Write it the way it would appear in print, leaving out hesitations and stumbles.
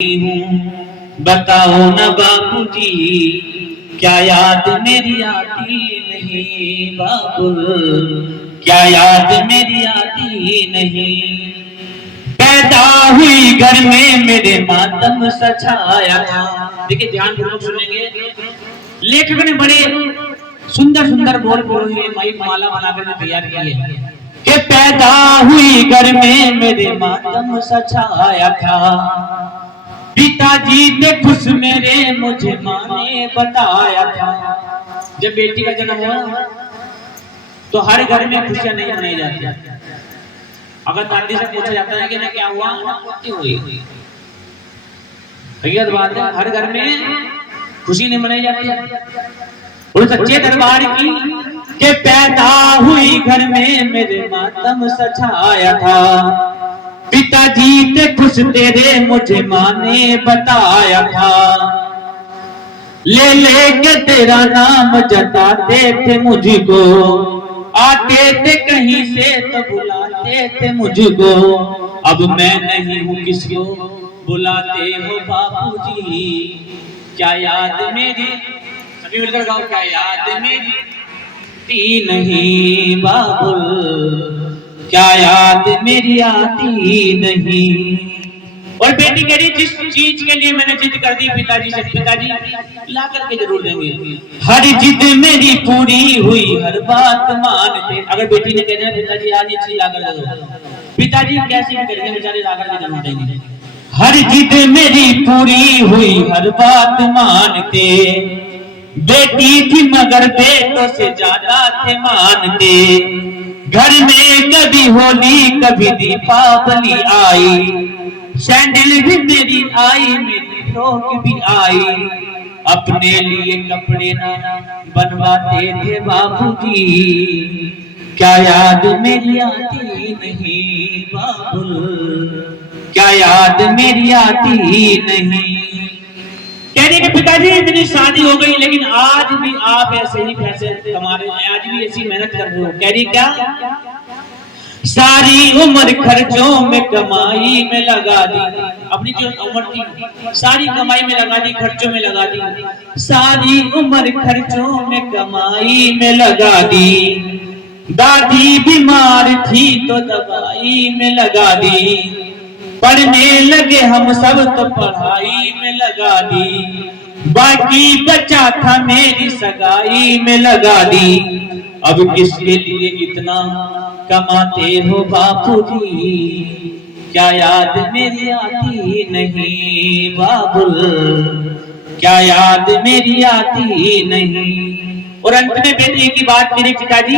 हूँ, बताओ न बापूजी क्या याद मेरी आती नहीं। बाबुल क्या याद मेरी आती नहीं। पैदा हुई घर में मेरे मातम सछाया था। देखिए ध्यान पूर्वक सुनेंगे, लेखक ने बड़े सुंदर सुंदर बोल बोले माइक माला बनाकर तैयार की है कि पैदा हुई घर में मेरे मातम सछाया था। पिताजी ने खुश मेरे मुझे माँ ने बताया था। जब बेटी का जन्म हुआ तो हर घर में खुशियां नहीं मनाई जाती। अगर दादी से पूछा जाता है कि ना क्या हुआ, क्या हुई, हकीकत बात है, हर घर में खुशी नहीं मनाई जाती। और सच्चे दरबार की के पैदा हुई घर में मेरे मातम सछाया था। पिताजी थे खुश तेरे मुझे माँ ने बताया था। ले लेके तेरा नाम जताते थे मुझको, आते थे कहीं से तो बुलाते थे मुझको। अब मैं नहीं हूँ किसको बुलाते हो बापूजी, क्या याद मेरी, सभी मिलकर गाओ, क्या याद मेरी नहीं बाबुल, क्या याद मेरी आती नहीं। और बेटी कह रही जिस चीज के लिए मैंने जिद कर दी पिताजी से, पिताजी ला करके जरूर देंगे। हर जिद मेरी पूरी हुई, हर बात मानते। अगर बेटी ने कह दिया पिताजी आज ये चीज ला कर दे दो, पिताजी कैसे भी करेंगे, बेचारे ला करके जरूर देंगे। हर जिद मेरी पूरी हुई, हर बात मानते। बेटी थी मगर बेटों से ज्यादा थे मानते। घर में कभी होली कभी दीपावली आई, सैंडल भी मेरी आई, मेरी फ्रॉक भी आई। अपने लिए कपड़े ना बनवाते थे बाबूजी, क्या याद मेरी आती नहीं बाबुल, क्या याद मेरी आती नहीं। कहने के पिताजी इतनी शादी हो गई लेकिन आज भी आप ऐसे ही पैसे कमा रहे हैं, आज भी ऐसी मेहनत कर रहे हो। कह रही क्या, सारी उम्र खर्चों में कमाई में लगा दी। अपनी जो उम्र थी सारी कमाई में लगा दी, खर्चों में लगा दी। सारी उम्र खर्चों में कमाई में लगा दी। दादी बीमार थी तो दवाई में लगा दी। पढ़ने लगे हम सब तो पढ़ाई में लगा दी। बाकी बचा था मेरी सगाई में लगा दी। अब किसके लिए इतना कमाते हो बापूजी, क्या याद मेरी आती नहीं बाबुल, क्या याद मेरी आती नहीं। और अंत में बेटी की बात मेरे पिताजी